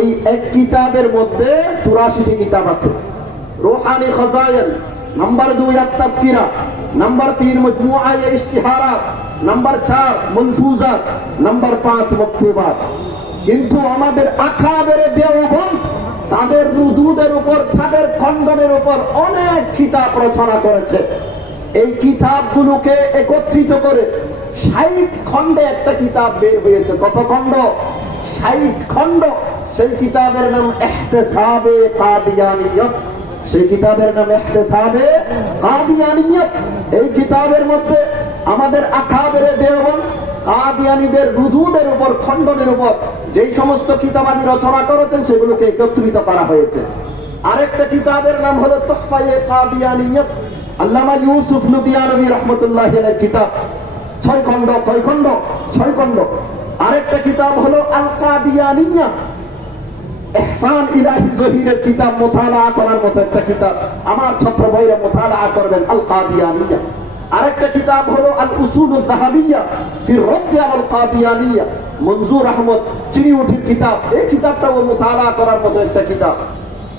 এই এক কিতাবের মধ্যে 84টি কিতাব আছে। রূহানি খাজায়েন, নাম্বার 2 আত-তাযকিরা, নাম্বার 3 মজমুআ ইশতিহারাত, নাম্বার 4 মালফুজাত, নাম্বার 5 মাকতুবাত। কিন্তু আমাদের আকাবেরে দেওবন্দ তাদের রুদুদের উপর, তাদের খণ্ডনের উপর অনেক কিতাব রচনা করেছে। এই কিতাবগুলোকে একত্রিত করে 60 খণ্ডে একটা কিতাব বের হয়েছে। কত খণ্ড? 60 খণ্ড। সেই কিতাবের নাম ইহতিসাবে কাদিয়ানিয়ত। সেই কিতাবের নাম ইহতিসাবে কাদিয়ানিয়ত। এই কিতাবের মধ্যে আমাদের আকাবেরে দেওবন্দ কাদিয়ানীদের রুদুদের উপর, খণ্ডনের উপর যেই সমস্ত কিতাবাদি রচনা করেছেন সেগুলোকে একত্রিত করা হয়েছে। আরেকটা কিতাবের নাম হলো তুহফায়ে কাদিয়ানিয়ত, আল্লামা ইউসুফ নুদিয়ানবী রাহমাতুল্লাহি আলাইহির কিতাব। 6 খণ্ড। কয় খণ্ড? 6 খণ্ড। আরেকটা কিতাব হলো আল কাদিয়ানিয়া, ইহসান ইলাহি জহিরের কিতাব, মুতালা করার মতো একটা কিতাব। আমার ছাত্র ভাইরা মুতালা করবেন আল কাদিয়ানিয়া। আরেকটা কিতাব হলো আল উসুলুল যাহাবিয়া ফি রাদ্দ আল কাদিয়ানিয়া, মনজুর আহমদ চিনিউঠির কিতাব। এই কিতাবটাও মুতালা করার মতো একটা কিতাব।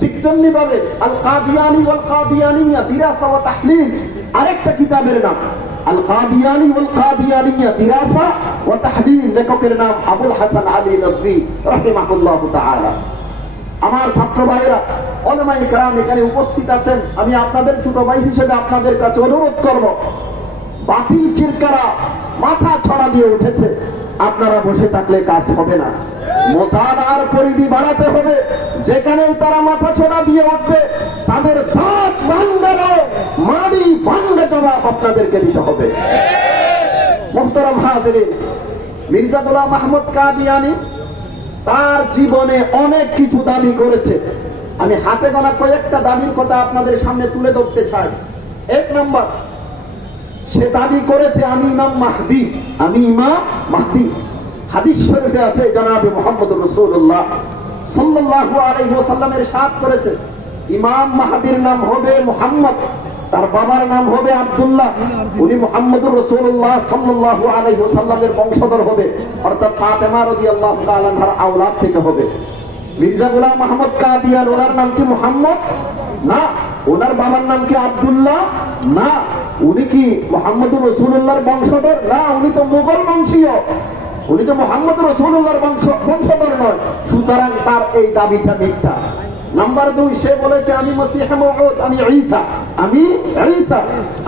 ঠিক তেমনি ভাবে আল কাদিয়ানি ওয়াল কাদিয়ানিয়া দিরাসা ওয়া তাহলিল আরেকটা কিতাবের নাম আল কাদিয়ানি ওয়াল কাদিয়ানিয়া দিরাসা ওয়া তাহলিল। লেখকের নাম আবুল হাসান আলী নদভী রাহিমাহুল্লাহু তাআলা। আমার ছাত্র ভাইরা, উলামায়ে কেরাম এখানে উপস্থিত আছেন। আমি আপনাদের ছোট ভাই হিসেবে আপনাদের কাছে অনুরোধ করব, বাতিল ফিরকারা মাথা ছড়া দিয়ে উঠেছে, আপনারা বসে থাকলে কাজ হবে না। মুতালার পরিধি বাড়াতে হবে। যেখানেই তারা মাথা ছড়া দিয়ে উঠবে তাদের দাঁত ভাঙানো, মাড়ি ভাঙা জবাব আপনাদেরকে দিতে হবে। মুহতারাম হাজিরিন, মির্জা গোলাম আহমদ কাদিয়ানী তার জীবনে অনেক কিছু দাবি করেছে। আমি হাতে গোনা কয়েকটা দাবির কথা আপনাদের সামনে তুলে ধরতে চাই। 1 নম্বর, সে দাবি করেছে আমি ইমাম মাহদী। আমি ইমাম মাহদী। হাদিস শরীফে আছে জনাবে মুহাম্মদুর রাসূলুল্লাহ সাল্লাল্লাহু আলাইহি ওয়াসাল্লামের ইরশাদ করেছে ইমাম মাহদীর নাম হবে মুহাম্মদ, তার বাবার নাম হবে আব্দুল্লাহ। উনি মুহাম্মদুর রাসূলুল্লাহ সাল্লাল্লাহু আলাইহি ওয়াসাল্লামের বংশধর হবে, অর্থাৎ ফাতেমা রাদিয়াল্লাহু তাআলা আনহার আওলাদ থেকে হবে। মির্জা গোলাম আহমদ কাদিয়ানী, ওনার নাম কি মুহাম্মদ? না। ওনার বাবার নাম কি আব্দুল্লাহ? না। উনি কি মুহাম্মদুর রাসূলুল্লাহর বংশধর? না, উনি তো মুগল বংশীয়। উনি তো মুহাম্মদুর রাসূলুল্লাহর বংশধর নয়। সুতরাং তার এই দাবিটা মিথ্যা। নাম্বার 2, সে বলেছে আমি মসিহ মউউদ, আমি ঈসা। আমি ঈসা।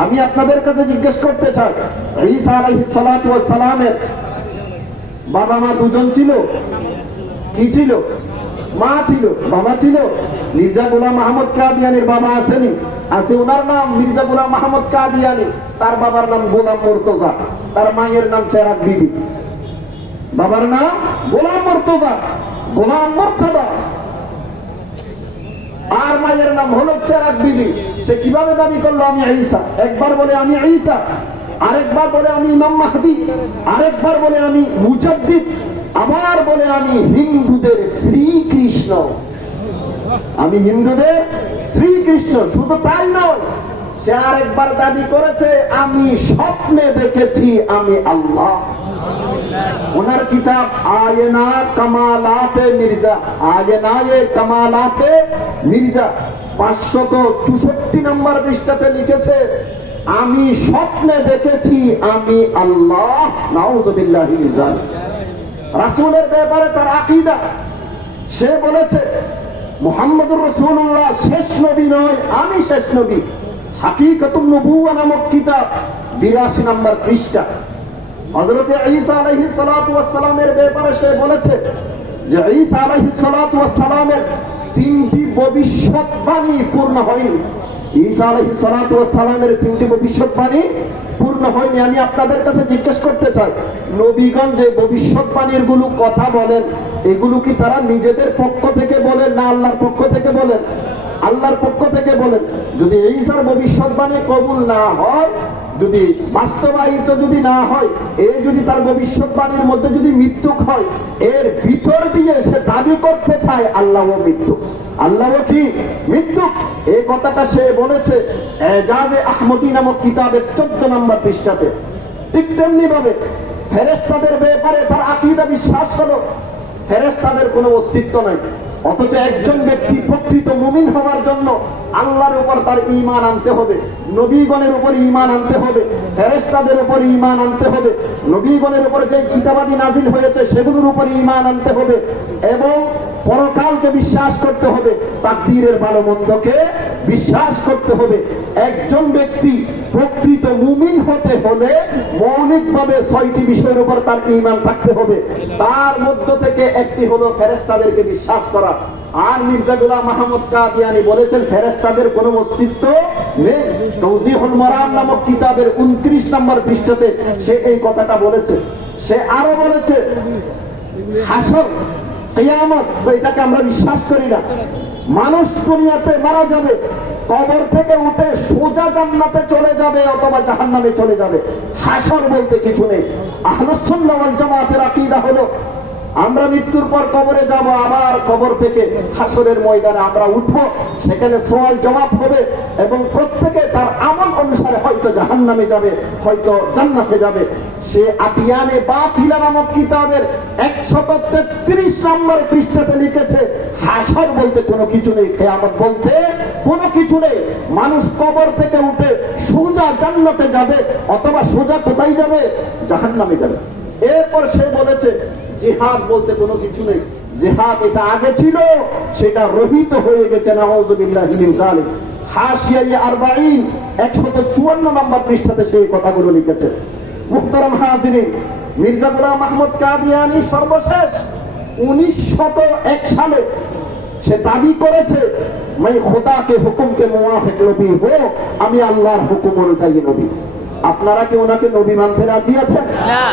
আমি আপনাদের কাছে জিজ্ঞেস করতে চাই, ঈসা আলাইহিস সালাতু ওয়াস সালামের বাবা মা দুজন ছিল? কি ছিল? মা ছিল, বাবা ছিল? মির্জা গোলাম আহমদ কাদিয়ানীর বাবা আসেনি? আছে। ওনার নাম মির্জা গোলাম আহমদ কাদিয়ানী, তার বাবার নাম গোলাম মুর্তজা, তার মায়ের নাম চেরাগ বিবি। বাবার নাম গোলাম মুর্তজা, গোলাম মুর্তজা, আর মায়ের নাম হলো চেরাগ বিবি। সে কিভাবে দাবি করলো আমি ঈসা? একবার বলে আমি ঈসা, আরেকবার বলে আমি ইমাম মাহদী, আরেকবার বলে আমি মুজাদ্দিদ, আবার বলে আমি হিন্দুদের শ্রীকৃষ্ণ। আমি হিন্দুদের শ্রীকৃষ্ণ। শুধু তাই নয়, সে আরেকবার দাবি করেছে আমি স্বপ্নে দেখেছি আমি আল্লাহ। ওনার কিতাব আয়না কামালাতে মির্জা, আয়নায়ে কামালাতে মির্জা 564 নম্বর পৃষ্ঠাতে লিখেছে আমি স্বপ্নে দেখেছি আমি আল্লাহ। নাউযুবিল্লাহি মিন যালিক। রাসূলের ব্যাপারে তার আকীদা, সে বলেছে মুহাম্মদুর রাসূলুল্লাহ শেষ নবী নয়, আমি শেষ নবী। হাকিকাতুন নবুওয়া নামক কিতাব 82 নম্বর পৃষ্ঠা। হযরত ঈসা আলাইহিস সালাতু ওয়াস সালামের ব্যাপারে সে বলেছে যে ঈসা আলাইহিস সালাতু ওয়াস সালামের 3টি ভবিষ্যৎবাণী পূর্ণ হয়নি। ঈসা আলাইহিস সালাতু ওয়াস সালামের 3টি ভবিষ্যৎবাণী পূর্ণ হয়নি। আমি আপনাদের কাছে জিজ্ঞেস করতে চাই, নবীগণ যে ভবিষ্যৎবাণীর গুলো কথা বলেন, এগুলো কি তারা নিজেদের পক্ষ থেকে বলেন না আল্লাহর পক্ষ থেকে বলেন? আল্লাহর পক্ষ থেকে বলেন। যদি ঈসার ভবিষ্যৎবাণী কবুল না হয়, যদি বাস্তবায়িত যদি না হয়, যদি তার ভবিষ্যৎবাণীর মধ্যে যদি মৃত্যু হয়, এর ভিতর দিয়ে সে দাবি করতে চায় আল্লাহ মৃত্যু। আল্লাহ কি মৃত্যু? এই কথাটা সে বলেছে এজাজে আহমদী নামক কিতাবের 14 নম্বর পৃষ্ঠাতে। ঠিক তেমনি ভাবে ফেরেশতাদের ব্যাপারে তার আকীদা বিশ্বাস হলো ফেরেশতাদের কোনো অস্তিত্ব নাই। অথচ একজন ব্যক্তি প্রকৃত মুমিন হওয়ার জন্য আল্লাহর উপর তার ঈমান আনতে হবে, নবীগণের উপর ঈমান আনতে হবে, ফেরেশতাদের উপর ঈমান আনতে হবে, নবীগণের উপর যে কিতাবাদি নাজিল হয়েছে সেগুলোর উপর ঈমান আনতে হবে এবং পরকালকে বিশ্বাস করতে হবে, তাকদীরের ভালো মন্দকে বিশ্বাস করতে হবে। একজন ব্যক্তি প্রকৃত মুমিন হতে হলে মৌলিকভাবে 6টি বিষয়ের উপর তার ঈমান থাকতে হবে। তার মধ্য থেকে একটি হলো ফেরেশতাদেরকে বিশ্বাস করা। আর মির্জা গোলাম মাহমুদ কাদিয়ানী বলেছেন ফেরেশতাদের কোনো অস্তিত্ব নেই। তাওজিহুল মারাম নামক কিতাবের 29 নম্বর পৃষ্ঠাতে সে এই কথাটা বলেছে। সে আরো বলেছে হাসর, কিয়ামত, এটাকে আমরা বিশ্বাস করি না। মানুষ দুনিয়াতে মারা যাবে, কবর থেকে উঠে সোজা জান্নাতে চলে যাবে অথবা জাহান্নামে চলে যাবে। হাসর বলতে কিছু নেই। আহলুস সুন্নাহ ওয়াল জামাতের আকীদা হলো আমরা মৃত্যুর পর কবরে যাব, আবার কবর থেকে হাসরের ময়দানে আমরা উঠবো, সেখানে সওয়াল জবাব হবে এবং প্রত্যেকে তার আমল অনুসারে হয়তো জাহান্নামে যাবে, হয়তো জান্নাতে যাবে। সে আদিয়ানে বাতিলা নামক কিতাবের 133 নম্বর পৃষ্ঠাতে লিখেছে হাসর বলতে কোনো কিছু নেই, কিয়ামত বলতে কোনো কিছু নেই। মানুষ কবর থেকে উঠে সোজা জান্নাতে যাবে অথবা সোজা কোথায় যাবে? জাহান্নামে যাবে। এরপর সে বলেছে জিহাদ বলতে কোনো কিছু নেই। জিহাদ এটা আগে ছিল, সেটা রহিত হয়ে গেছে। নাউযুবিল্লাহি মিন যালিক। হাশিয়ায়ে 40 154 নম্বর পৃষ্ঠাতে সেই কথাগুলো লিখেছে। মুহতারাম হাজিরিন, মির্জা গোলাম মাহমুদ কাদিয়ানী সর্বশেষ 1901 সালে সে দাবি করেছে मैं खुदा के हुक्म के मुवाफिक नबी हो, আমি আল্লাহর হুকুম অনুযায়ী নবী। আপনারা কি ওনাকে নবী মানতে রাজি আছেন? না।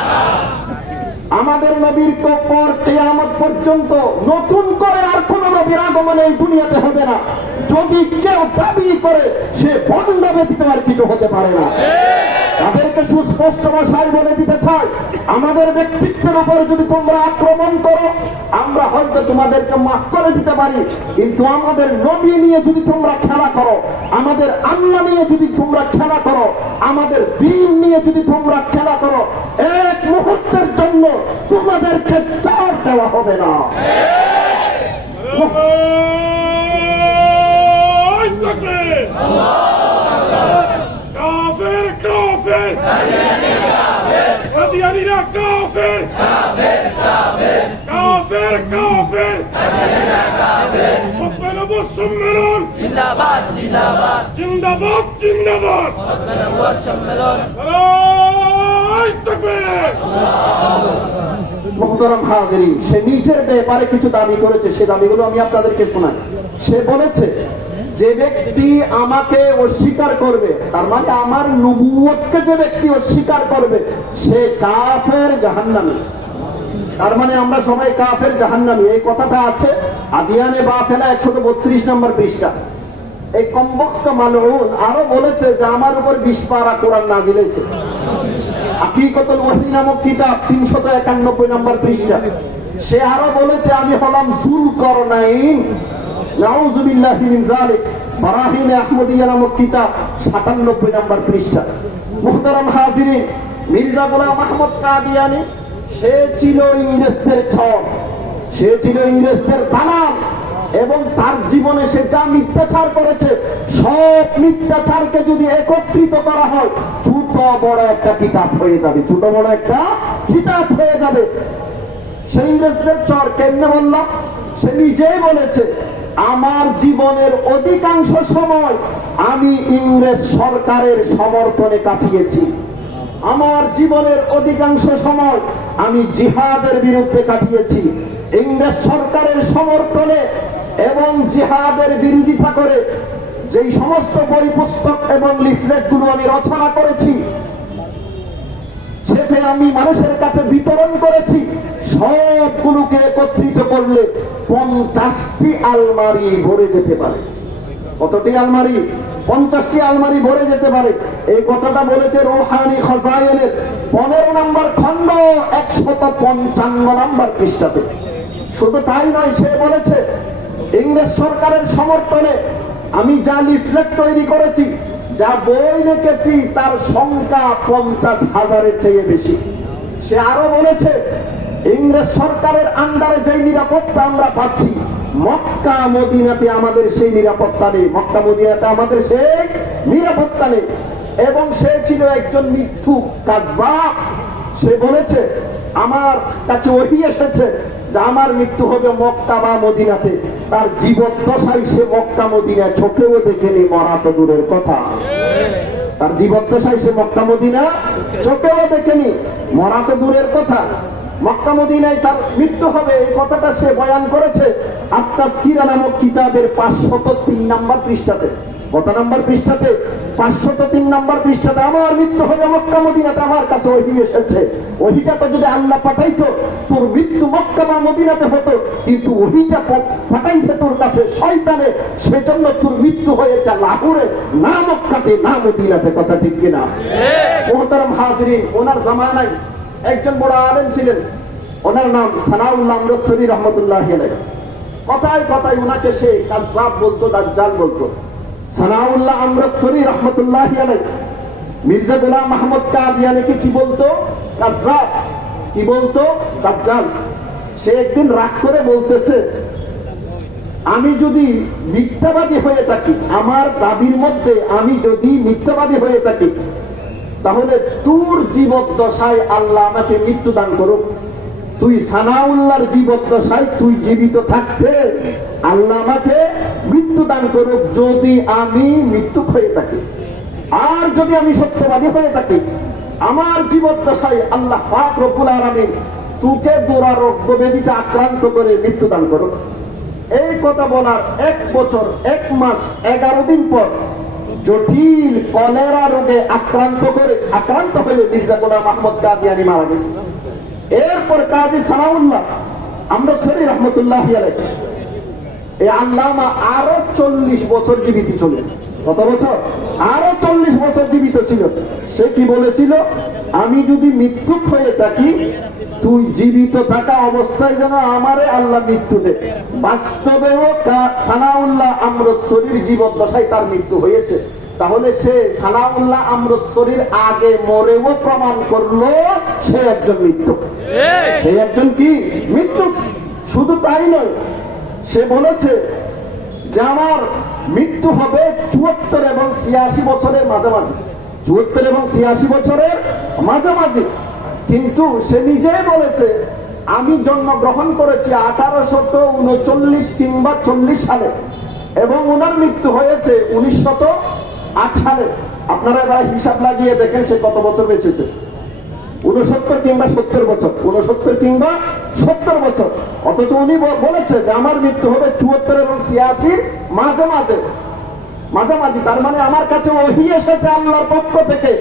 আমাদের নবীর পর কিয়ামত পর্যন্ত নতুন করে আর কোন নবীর আগমন এই দুনিয়াতে হবে না। যদি কেউ দাবি করে সে ভণ্ড ব্যতীত আর কিছু হতে পারে না। তাদেরকে সুস্পষ্ট ভাষায় বলে দিতে চাই, আমাদের ব্যক্তিত্বের উপর যদি তোমরা আক্রমণ করো আমরা হয়তো তোমাদেরকে মাফ করে দিতে পারি, কিন্তু আমাদের নবী নিয়ে যদি তোমরা খেলা করো, আমাদের আল্লাহ নিয়ে যদি তোমরা খেলা করো, আমাদের দ্বীন নিয়ে যদি তোমরা খেলা করো, এক মুহূর্তের জন্য তোমাদেরকে ছাড় দেওয়া হবে না। কাফের কাফের কাদিয়ানীরা কাফের কাফের কাফের নবুয়ত সম্মেলন জিন্দাবাদ জিন্দাবাদ জিন্দাবাদ জিন্দাবাদ নবুয়ত সম্মেলন মুহতারাম হাজিরিন, সে নিজের ব্যাপারে কিছু দাবি করেছে, সে দাবিগুলো আমি আপনাদেরকে শোনাই। সে বলেছে যে ব্যক্তি আমাকে অস্বীকার করবে, তার মানে আমার নবুয়তকে যে ব্যক্তি অস্বীকার করবে সে কাফের জাহান্নামী। তার মানে আমরা সবাই কাফের জাহান্নামী, এই কথাটা আছে আদিয়ানে বাতিলা 132 নম্বর পৃষ্ঠা। এই কমবক্ত মালউন আরো বলেছে যে আমার উপর 20 পারা কোরআন নাযিল হয়েছে। হাকিকতুল ওয়াহী নামক কিতাব 391 নম্বর পৃষ্ঠা। সে আরো বলেছে আমি হলাম যুলকারনাইন। নাউযুবিল্লাহি মিন যালিক। বারাহিনে আহমদিয়া নামক কিতাব 97 নম্বর পৃষ্ঠা। মুহতারাম হাজিরিন, মির্জা গোলাম মাহমুদ কাদিয়ানী সে ছিল ইংরেজদের ঠগ, সে ছিল ইংরেজদের দালাল এবং তার জীবনে সে যা মিথ্যাচার করেছে সব মিথ্যাচারকে যদি একত্রিত করা হয় ছোট বড় একটা কিতাব হয়ে যাবে, ছোট বড় একটা কিতাব হয়ে যাবে। সে ইংরেজদের চর কেমনে বললাম? সে নিজেই বলেছে আমার জীবনের অধিকাংশ সময় আমি ইংরেজ সরকারের সমর্থনে কাটিয়েছি, আমার জীবনের অধিকাংশ সময় আমি জিহাদের বিরুদ্ধে কাটিয়েছি। ইংরেজ সরকারের সমর্থনে এবং জিহাদের বিরোধিতা করে যেই সমস্ত বই পুস্তক এবং লিফলেট গুলো আমি রচনা করেছি, শেষে আমি মানুষের কাছে বিতরণ করেছি, সবগুলোকে একত্রিত করলে 50টি আলমারি ভরে যেতে পারে। কতটি আলমারি? 50টি আলমারি ভরে যেতে পারে। এই কথাটা বলেছে রুহানি খাজায়েনের 15 নম্বর খণ্ড 155 নম্বর পৃষ্ঠাতে। শুধু তাই নয়, সে বলেছে ইংরেজ সরকারের সমর্থনে আমি যা লিফলেট তৈরি করেছি, যা বই লিখেছি তার সংখ্যা 50,000-এর চেয়ে বেশি। সে আরো বলেছে ইংরেজ সরকারের আন্ডারে যে নিরাপত্তা আমরা পাচ্ছি, মক্কা মদিনাতে আমাদের সেই নিরাপত্তা নেই। মক্কা মদিনাতে আমাদের সেই নিরাপত্তা নেই। এবং সে ছিল একজন মিথ্যুক কাযযাব। সে বলেছে, আমার কাছে ওহী এসেছে যে আমার মৃত্যু হবে মক্কা বা মদিনাতে। তার জীবদ্দশায় সে মক্কা মদিনা চোখেও দেখেনি, মরা তো দূরের কথা। তার জীবদ্দশায় সে মক্কা মদিনা চোখেও দেখেনি, মরা তো দূরের কথা। মক্কা মদিনায় তার মৃত্যু হবে এই কথাটা সে বয়ান করেছে আত-তাযকিরা নামক কিতাবের 503 নম্বর পৃষ্ঠাতে। কত নম্বর পৃষ্ঠাতে? 503 নম্বর পৃষ্ঠাতে। আমার মৃত্যু হবে মক্কা মদিনাতে, আমার কাছে ওহী এসেছে। ওহীটা তো যদি আল্লাহ পাঠাইতো, তোর মৃত্যু মক্কা বা মদিনাতে হতো, কিন্তু ওহীটা পাঠাইছে তোর কাছে শয়তানে, সেজন্য তোর মৃত্যু হয়েছে লাহোরে, না মক্কাতে না মদিনাতে। কথা ঠিক কিনা? মুহতারাম হাজিরিন, ওনার জামানায় একজন বড় আলেম ছিলেন, ওনার নাম সানাউল্লাহ আমরতসরি রহমতুল্লাহি আলাইহি। কথায় কথায় ওনাকে সে কাযযাব বলতো, দাজ্জাল বলতো। সানাউল্লাহ আমরতসরি রহমতুল্লাহি আলাইহি মির্জা গোলাম আহমদ কাদিয়ানীকে কি বলতো? কাযযাব। কি বলতো? দাজ্জাল। সে একদিন রাগ করে বলতেছে, আমি যদি মিথ্যাবাদী হয়ে থাকি, আমার দাবির মধ্যে আমি যদি মিথ্যাবাদী হয়ে থাকি, তাহলে তোর জীবদ্দশায় আল্লাহ আমাকে মৃত্যু দান করুক। তুই সানাউল্লাহর জীবদ্দশায় তুই জীবিত থাকতে আল্লাহ আমাকে মৃত্যু দান করুক, যদি আমি মৃত্যু হয়ে থাকি। আর যদি আমি সত্যবাদী হয়ে থাকি, আমার জীবদ্দশায় আল্লাহ পাক রব্বুল আলামিন তোকে দুরারোগ্য ব্যাধিতে আক্রান্ত করে মৃত্যু দান করুক। এই কথা বলার 1 বছর 1 মাস 11 দিন পর জটিল কলেরা রোগে আক্রান্ত হয়ে মির্জা গোলাম আহমদ কাদিয়ানী মারা গেছে। এরপর কাজী সানাউল্লাহ আমরতসরি রহমতুল্লাহি আলাইহি, এই আল্লামা আরো 40 বছর জীবিত ছিলেন। কত বছর? আরো 40 বছর জীবিত ছিল। সে কি বলেছিল? আমি যদি মৃত্যু হয়ে থাকি, তুই জীবিত থাকা অবস্থায় যেন আমারে আল্লাহ মৃত্যু দে। বাস্তবেও সানাউল্লাহ আমরতসরির জীবদ্দশায় তার মৃত্যু হয়েছে। তাহলে সে সানাউল্লাহ আমরতসরির আগে মরেও প্রমাণ করলো সে একজন মৃত্যু। সে একজন কি? মৃত্যু। শুধু তাই নয়, সে বলেছে যে আমার মৃত্যু হবে 74 এবং 86 বছরের মাঝামাঝি। 74 এবং 86 বছরের মাঝামাঝি। কিন্তু সে নিজেই বলেছে, আমি জন্মগ্রহণ করেছি 1839 কিংবা 40 সালে এবং ওনার মৃত্যু হয়েছে 1908 সালে। আপনারা এবার হিসাব লাগিয়ে দেখেন সে কত বছর বেঁচেছে। 69 কিংবা 70 বছর। 69 কিংবা 70 বছর। অথচ উনি বলেছে যে আমার মৃত্যু হবে 74 এবং 86 মাঝামাঝি। তার মানে আমার কাছে ওহী এসেছে আল্লাহর পক্ষ থেকে,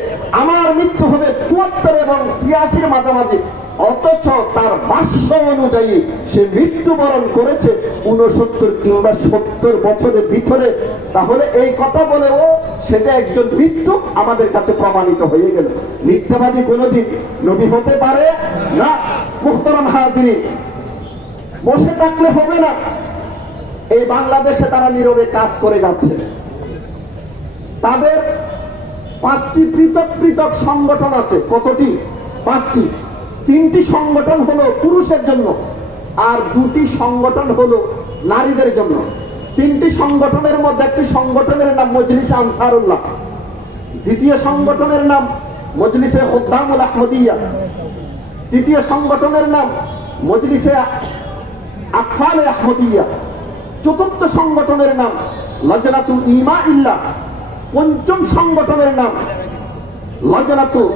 আমার মৃত্যু হবে 74 এবং 86 মাঝামাঝি। অথচ তার ভাষ্য অনুযায়ী সে মৃত্যুবরণ করেছে 69 কিংবা 70 বছরের ভিতরে। তাহলে এই কথা বলেও সেটা একজন মৃত্যু আমাদের কাছে প্রমাণিত হয়ে গেল। মিথ্যাবাদী কোনদিন নবী হতে পারে না। মুহতারাম হাজিরিন, বসে থাকলে হবে না। এই বাংলাদেশে তারা নীরবে কাজ করে যাচ্ছে। তাদের 5টি পৃথক পৃথক সংগঠন আছে। কতটি? 5টি। 3টি সংগঠন হলো পুরুষের জন্য, আর 2টি সংগঠন হলো নারীদের জন্য। 3টি সংগঠনের মধ্যে একটি সংগঠনের নাম মজলিসে আনসারুল্লাহ, দ্বিতীয় সংগঠনের নাম মজলিসে খুদ্দামুল আহমদিয়া, তৃতীয় সংগঠনের নাম মজলিসে আতফালে আহমদিয়া, চতুর্থ সংগঠনের নাম লজনাতুল ইমাইল্লাহ, পঞ্চম সংগঠনের নাম লজনাতুল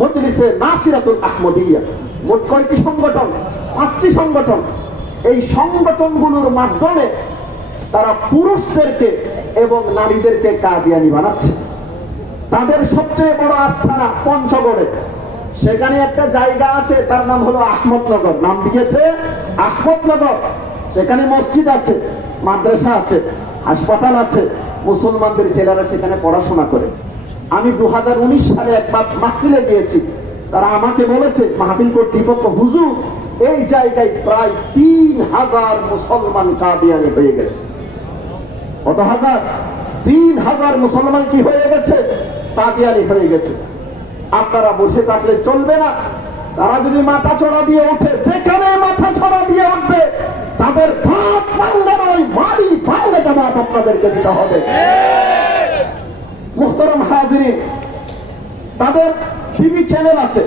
মজলিসে নাসিরাতুল আহমদিয়া। মোট কয়টি সংগঠন? 5টি সংগঠন। এই সংগঠনগুলোর মাধ্যমে তারা পুরুষদেরকে এবং নারীদেরকে কাদিয়ানি বানাচ্ছে। তাদের সবচেয়ে বড় আস্থানা পঞ্চগড়ে। সেখানে একটা জায়গা আছে, তার নাম হলো আহমদনগর। নাম দিয়েছে আহমদনগর। সেখানে মসজিদ আছে, মাদ্রাসা আছে, হাসপাতাল আছে, মুসলমানদের ছেলেরা সেখানে পড়াশোনা করে। আমি 2019 সালে একবার মাহফিলে গিয়েছি। তারা আমাকে বলেছে, মাহফিল কর্তৃপক্ষ, হুজুর এই জায়গায় প্রায় 3000 মুসলমান কাদিয়ানি হয়ে গেছে। কত হাজার? 3000 মুসলমান কি হয়ে গেছে? কাদিয়ানি হয়ে গেছে। আপনারা বসে থাকলে চলবে না। তারা যদি মাথা চড়া দিয়ে ওঠে, যেখানে মাথা চড়া দিয়ে উঠবে তাদের ভাত ভাঙ্গা নয়, বাড়ি ভাঙ্গা জামাত আপনাদেরকে দিতে হবে। মুহতারাম হাজিরিন, তাদের টিভি চ্যানেল আছে,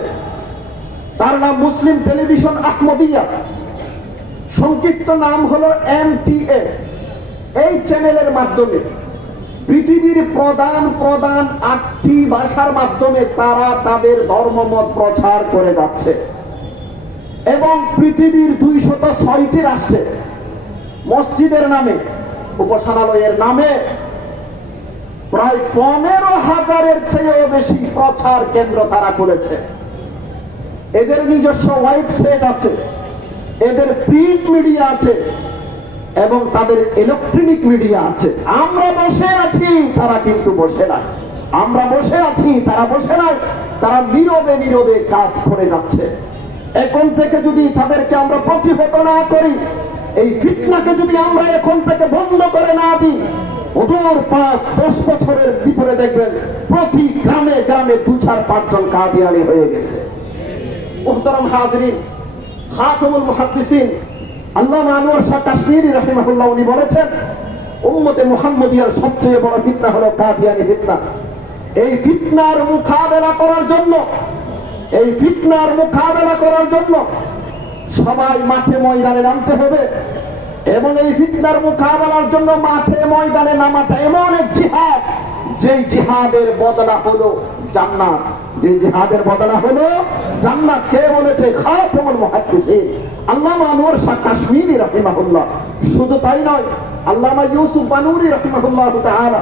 তার নাম মুসলিম টেলিভিশন আহমদিয়া, সংক্ষিপ্ত নাম হলো MTA। এই চ্যানেলের মাধ্যমে পৃথিবীর প্রধান 8টি ভাষার মাধ্যমে তারা তাদের ধর্মমত প্রচার করে যাচ্ছে এবং পৃথিবীর 206টি রাষ্ট্রে মসজিদের নামে, উপাসনালয়ের নামে প্রায় 15,000-এর চেয়েও বেশি প্রচার কেন্দ্র তারা করেছে। এদের নিজস্ব ওয়েবসাইট আছে, এদের প্রিন্ট মিডিয়া আছে এবং তাদের ইলেকট্রনিক মিডিয়া আছে। আমরা বসে আছি, তারা কিন্তু বসে নাই। আমরা বসে আছি, তারা বসে নাই। তারা নীরবে নীরবে কাজ করে যাচ্ছে। এখন থেকে যদি তাদেরকে আমরা প্রতিহত না করি, এই ফিতনাকে যদি আমরা এখন থেকে বন্ধ করে না দিই, অদূর 5-10 বছরের ভিতরে দেখবেন প্রতি গ্রামে গ্রামে 2-4-5 জন কাদিয়ানী হয়ে গেছে। মুহতারাম হাজিরিন, খাতামুল মুহাদ্দিসিন আল্লামা আনোয়ার শাহ কাশ্মীরি রাহিমাহুল্লাহ উনি বলেছেন, উম্মতে মুহাম্মদিয়ার সবচেয়ে বড় ফিতনা হলো কাদিয়ানী ফিতনা। এই ফিতনার মোকাবেলা করার জন্য, এই ফিতনার মোকাবেলা করার জন্য সবাই মাঠে ময়দানে নামতে হবে এবং এই ফিতনার মোকাবেলার জন্য মাঠে ময়দানে নামাটা এমন এক জিহাদ, যে জিহাদের বদলা হলো জান্নাত। যে জিহাদের বদলা হলো জান্নাত। কে বলেছে? খাতামুল মুহাদ্দিসিন আল্লামা আনোয়ার শাহ কাশ্মীরি রাহিমাহুল্লাহ। শুধু তাই নয়, আল্লামা ইউসুফ বানুরি রাহিমাহুল্লাহ তাআলা,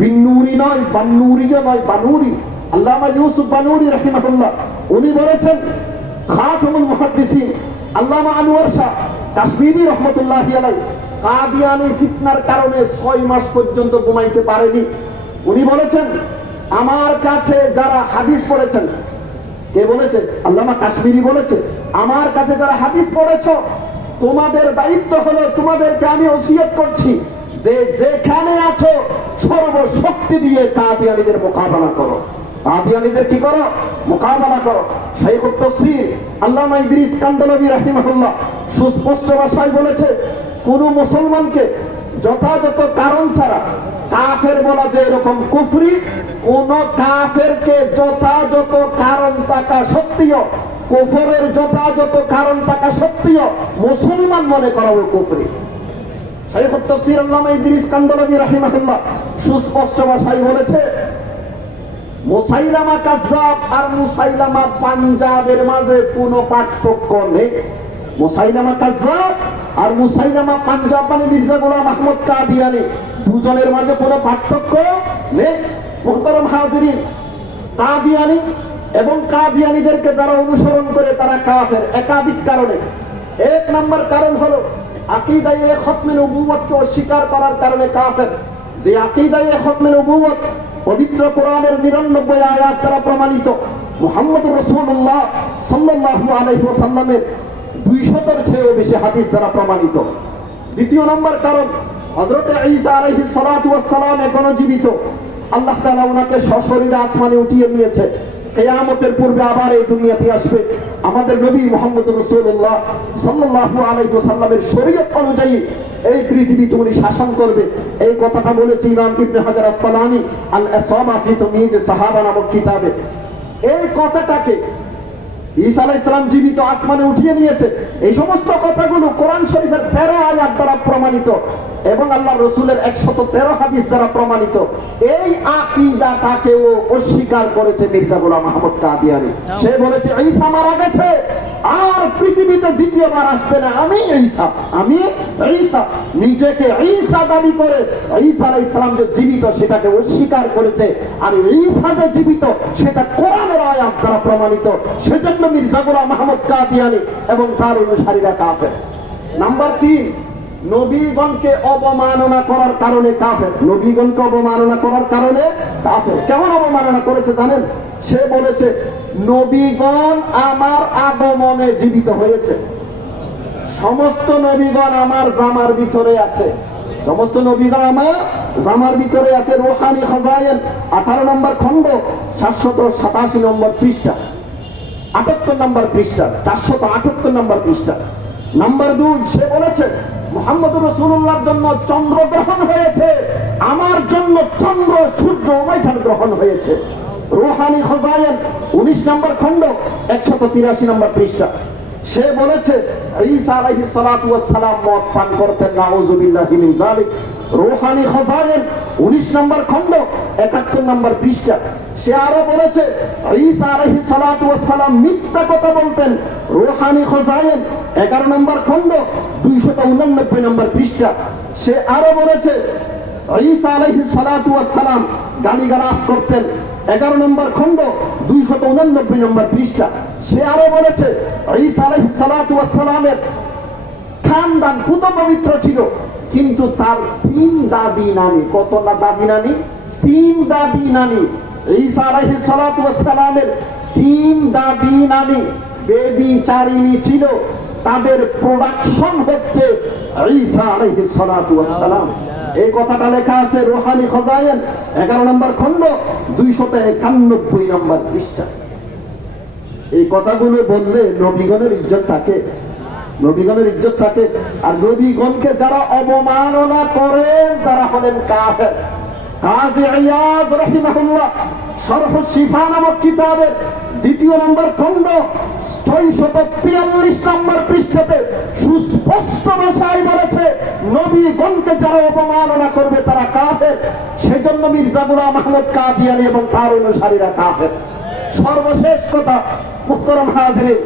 বিন্নুরি নয়, বান্নুরিও নয়, বানুরি, আল্লামা ইউসুফ বানুরি রাহিমাহুল্লাহ উনি বলেছেন, খাতামুল মুহাদ্দিসিন আল্লামা আনোয়ার শাহ কাশ্মীরি রহমাতুল্লাহি আলাইহি কাদিয়ানী ফিতনার কারণে 6 মাস পর্যন্ত ঘুমাইতে পারেনি। উনি বলেছেন, আমার কাছে যারা হাদিস পড়েছেন, কে বলেছে? আল্লামা কাশ্মীরি বলেছে, আমার কাছে যারা হাদিস পড়েছো, তোমাদের দায়িত্ব হলো, তোমাদেরকে আমি ওসিয়ত করছি যে যেখানে আছো সর্বশক্তি দিয়ে কাদিয়ানীদের মোকাবেলা করো। কাদিয়ানীদের কি করো? মোকাবেলা করো। শাইখুত তাফসীর আল্লামা ইদ্রিস কান্দালাবী রাহিমাহুল্লাহ সুস্পষ্ট ভাষায় বলেছে, কোন মুসলমানকে যথাযথ কারণ ছাড়া কাফের বলা যে এরকম কুফরি, কোন কাফেরকে যথাযথ কারণ থাকা সত্ত্বেও, কুফরের যথাযথ কারণ থাকা সত্ত্বেও মুসলমান মনে করা ওই কুফরি। শাইখুত তাফসীর আল্লামা ইদ্রিস কান্দালাবী রাহিমাহুল্লাহ সুস্পষ্ট ভাষায় বলেছে, মুসাইলামা কাযযাব আর মুসাইলামা পাঞ্জাবের মাঝে কোনো পার্থক্য নেই। মুসাইলামা কাযযাব আর মুসাইলামা পাঞ্জাব মানে মির্জা গোলাম আহমদ কাদিয়ানী, দুজনের মাঝে কোনো পার্থক্য নেই। মুহতারাম হাজিরিন, কাদিয়ানী এবং কাদিয়ানীদেরকে যারা অনুসরণ করে তারা কাফের একাধিক কারণে। 1 নম্বর কারণ হলো আকীদায়ে খতমে নবুয়তকে অস্বীকার করার কারণে কাফের। যে আকীদায়ে খতমে নবুয়ত পবিত্র কোরআনের 99 আয়াত দ্বারা প্রমাণিত, মুহাম্মদুর রাসূলুল্লাহ সাল্লাল্লাহু আলাইহি ওয়াসাল্লামের 200-এর চেয়েও বেশি হাদিস দ্বারা প্রমাণিত। 2 নম্বর কারণ, হযরত ঈসা আলাইহিস সালাতু ওয়াস সালাম এখনো জীবিত। আল্লাহ তাআলা ওনাকে সশরীরে আসমানে উঠিয়ে নিয়েছে। কিয়ামতের পূর্বে আবার এই দুনিয়াতে আসবে। আমাদের নবী মুহাম্মদুর রাসূলুল্লাহ সাল্লাল্লাহু আলাইহি ওয়াসাল্লামের শরীয়ত অনুযায়ী এই পৃথিবীতে উনি শাসন করবে। এই কথাটা বলেছে ইমাম ইবনে হাজার আসকালানী আল ইসামা ফি তাময়িজ সাহাবা নামক কিতাবে। এই কথাটাকে ঈসা আলাইহিস সালাম জীবিত আসমানে উঠিয়ে নিয়েছে, এই সমস্ত কথাগুলো কোরআন শরীফের 13 আয়াত দ্বারা প্রমাণিত এবং আল্লাহর রাসূলের 113 হাদিস দ্বারা প্রমাণিত। এই আকীদাটাকেও অস্বীকার করেছে মির্জা গোলাম আহমদ কাদিয়ানী। সে বলেছে ঈসা মারা গেছে, আর পৃথিবীতে দ্বিতীয়বার আসবে না, আমি ঈসা, আমি ঈসা। নিজেকে ঈসা দাবি করে ঈসা আলাইহিস সালাম যে জীবিত সেটাকে অস্বীকার করেছে। আর ঈসা যে জীবিত সেটা কোরআনের আয়াত দ্বারা প্রমাণিত। সেজন্য মির্জা গোলাম আহমদ কাদিয়ানী এবং তার অনুসারীরা কাফের। নাম্বার 3, নবীগণকে অবমাননা করার কারণে কাফের। নবীগণকে অবমাননা করার কারণে কাফের। কেমন অবমাননা করেছে জানেন? সে বলেছে নবীগণ আমার আগমনে জীবিত হয়েছে, সমস্ত নবীগণ আমার জামার ভিতরে আছে, সমস্ত নবীগণ আমার জামার ভিতরে আছে। রুহানি খাজায়েন 18 নম্বর খণ্ড 787 নম্বর পৃষ্ঠা। 78 নম্বর পৃষ্ঠা, 478 নম্বর পৃষ্ঠা। নাম্বার 2, সে বলেছে মুহাম্মদুর রাসূলুল্লাহর জন্য চন্দ্র গ্রহণ হয়েছে, আমার জন্য চন্দ্র সূর্য উভয়খান গ্রহণ হয়েছে। রুহানি খজায়েন 19 নম্বর খণ্ড, 183 নম্বর পৃষ্ঠা। সে বলেছে ঈসা আলাইহিস সালাতু ওয়াস সালাম মদ পান করতেন, নাউযুবিল্লাহি মিন যালিক। রুহানি খজায়েন 19 নম্বর খণ্ড, 71 নম্বর পৃষ্ঠা। সে আরো বলেছে ঈসা আলাইহিস সালাতু ওয়াস সালাম মিথ্যা কথা বলতেন। রুহানি খজায়েন 11 নম্বর খণ্ড, 289 নম্বর পৃষ্ঠা। সে আরো বলেছে ঈসা আলাইহিস সালাতু ওয়াস সালাম গালিগালাজ করতেন, 11 নম্বর খণ্ড, 289 নম্বর পৃষ্ঠা। সে আরো বলেছে ঈসা আলাইহিস সালাতু ওয়াস সালামের খানদান পুত পবিত্র ছিল, কিন্তু তার 3 দাদি নানি, কত না দাদি নানি? 3 দাদি নানি। ঈসা আলাইহিস সালাতু ওয়াস সালামের 3 দাদি নানি বেবিচারিণী ছিল, তাদের প্রোডাকশন হচ্ছে ঈসা আলাইহিস সালাতু ওয়াস সালাম। এই কথাটা লেখা আছে রুহানি খজায়েন 11 নম্বর খণ্ড, 291 নম্বর পৃষ্ঠা। এই কথাগুলো বললে নবীগণের ইজ্জত থাকে, নবীগণের ইজ্জত থাকে। আর নবীগণকে যারা অবমাননা করেন তারা হলেন কাফের। কাজী ইয়াদ রাহিমাহুল্লাহ শরহ শিফা নামক কিতাবের 2 নম্বর খণ্ড 643 নম্বর পৃষ্ঠাতে সুস্পষ্ট ভাষায় বলেছে নবীগণকে যারা অবমাননা করবে তারা কাফের। সেজন্য মির্জা গোলাম আহমদ কাদিয়ানী এবং তার অনুসারীরা কাফের। সর্বশেষ কথা মুহতারাম হাজিরিন,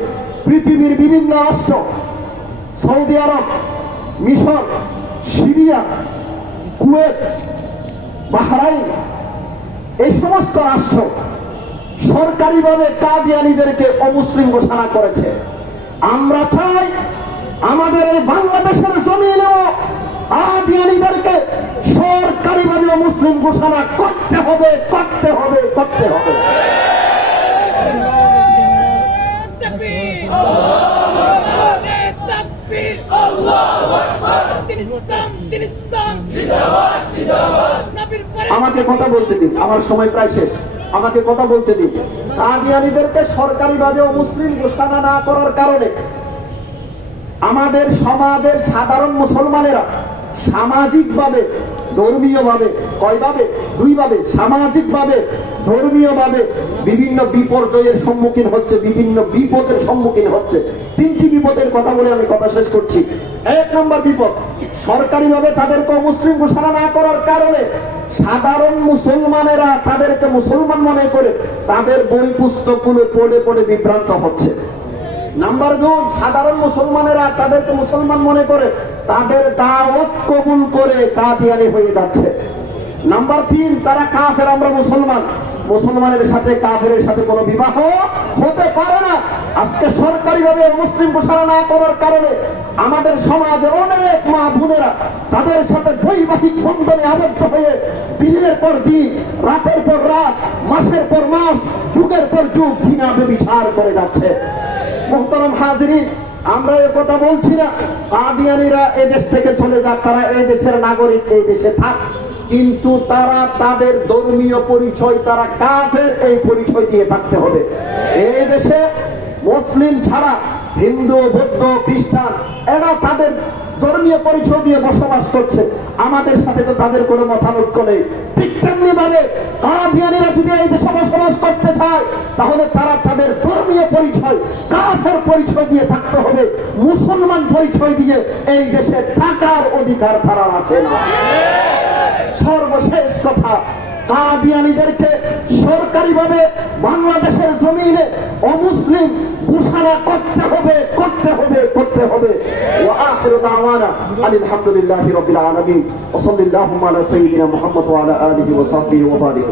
পৃথিবীর বিভিন্ন রাষ্ট্র, সৌদি আরব, মিশর, সিরিয়া, কুয়েত, বাহরাইন, এই সমস্ত রাষ্ট্র সরকারিভাবে কাদিয়ানীদেরকে অমুসলিম ঘোষণা করেছে। আমরা চাই আমাদের এই বাংলাদেশের জমিনেও কাদিয়ানীদেরকে সরকারিভাবে অমুসলিম ঘোষণা করতে হবে, করতে হবে, করতে হবে। আমাকে কথা বলতে দিন, আমার সময় প্রায় শেষ, আমাকে কথা বলতে দিন। কাদিয়ানীদেরকে সরকারিভাবে অমুসলিম ঘোষণা না করার কারণে আমাদের সমাজের সাধারণ মুসলমানেরা সামাজিকভাবে, ধর্মীয়ভাবে, কয়ভাবে? 2 ভাবে, সামাজিকভাবে, ধর্মীয়ভাবে বিভিন্ন বিপর্যয়ের সম্মুখীন হচ্ছে, বিভিন্ন বিপদের সম্মুখীন হচ্ছে। 3টি বিপদের কথা বলে আমি কথা শেষ করছি। 1 নম্বর বিপদ, সরকারিভাবে তাদেরকে মুসলিম ঘোষণা না করার কারণে সাধারণ মুসলমানেরা তাদেরকে মুসলমান মনে করে তাদের বই পুস্তকগুলো পড়ে পড়ে বিভ্রান্ত হচ্ছে। নাম্বার 2, সাধারণ মুসলমানেরা তাদেরকে মুসলমান মনে করে তাদের দাওয়াত কবুল করে কাদিয়ানী হয়ে যাচ্ছে। নাম্বার 3, তারা কাফের, আমরা মুসলমান, মুসলমানের সাথে কাফেরের সাথে কোনো বিবাহ হতে পারে না। আজকে সরকারিভাবে মুসলিম ঘোষণা না করার কারণে আমাদের সমাজে অনেক মা বোনেরা তাদের সাথে বৈবাহিক বন্ধনে আবদ্ধ হয়ে দিনের পর দিন, রাতের পর রাত, মাসের পর মাস, যুগের পর যুগ জিনা ব্যভিচার করে যাচ্ছে। মুহতারাম হাজিরিন, আমরা এ কথা বলছি না কাদিয়ানীরা এই দেশ থেকে চলে যাক, তারা এই দেশের নাগরিক, এই দেশে থাক, কিন্তু তারা তাদের ধর্মীয় পরিচয়, তারা কাফের, এই পরিচয় দিয়ে থাকতে হবে। এই দেশে মুসলিম ছাড়া হিন্দু, বৌদ্ধ, খ্রিস্টান এরা তাদের ধর্মীয় পরিচয় দিয়ে বসবাস করছে, আমাদের সাথে তো তাদের কোনো মতানৈক্য নেই। ঠিক তেমনি ভাবে কাদিয়ানীরা যদি এই দেশে বসবাস করতে চায় তাহলে তারা তাদের ধর্মীয় পরিচয়, কাফের পরিচয় দিয়ে থাকতে হবে, মুসলমান পরিচয় দিয়ে এই দেশে থাকার অধিকার তারা রাখে না। সর্বশেষ কথা, কাদিয়ানীদেরকে সরকারিভাবে বাংলাদেশের জমিনে অমুসলিম ঘোষণা করতে হবে, করতে হবে, করতে হবে। ওয়া আখিরু দাওয়ানা আলহামদুলিল্লাহি রাব্বিল আলামিন ওয়া সাল্লাল্লাহু আলা সাইয়্যিদিনা মুহাম্মদ ওয়া আলা আলিহি ওয়া সাহবিহি ওয়া বারিক।